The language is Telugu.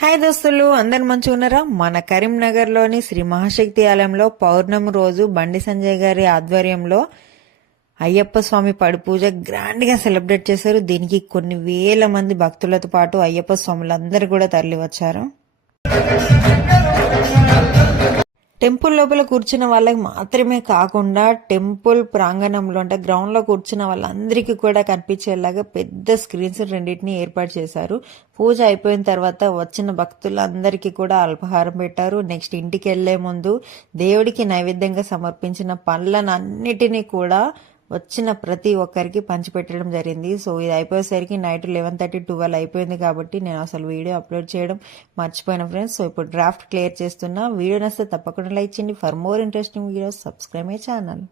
హాయ్ దోస్తులు, అందరు మంచిగా ఉన్నారా? మన కరీంనగర్లోని శ్రీ మహాశక్తి ఆలయంలో పౌర్ణమి రోజు బండి సంజయ్ గారి ఆధ్వర్యంలో అయ్యప్ప స్వామి పడి పూజ గ్రాండ్ గా సెలబ్రేట్ చేశారు. దీనికి కొన్ని వేల మంది భక్తులతో పాటు అయ్యప్ప స్వాములందరూ కూడా తరలి వచ్చారు. టెంపుల్ లోపల కూర్చున్న వాళ్ళకి మాత్రమే కాకుండా టెంపుల్ ప్రాంగణంలో అంటే గ్రౌండ్ లో కూర్చున్న వాళ్ళందరికీ కూడా కనిపించేలాగా పెద్ద స్క్రీన్స్ రెండింటిని ఏర్పాటు చేశారు. పూజ అయిపోయిన తర్వాత వచ్చిన భక్తులందరికీ కూడా అల్పాహారం పెట్టారు. నెక్స్ట్ ఇంటికి వెళ్లే ముందు దేవుడికి నైవేద్యంగా సమర్పించిన పండ్లన్నిటినీ కూడా వచ్చిన ప్రతి ఒక్కరికి పంచిపెట్టడం జరిగింది. సో ఇది అయిపోయేసరికి నైట్ 11:30, 12 అయిపోయింది కాబట్టి నేను అసలు వీడియో అప్లోడ్ చేయడం మర్చిపోయిన ఫ్రెండ్స్. సో ఇప్పుడు డ్రాఫ్ట్ క్లియర్ చేస్తున్నా. వీడియో నచ్చితే తప్పకుండా లైక్ చేయండి. For more interesting videos subscribe my channel.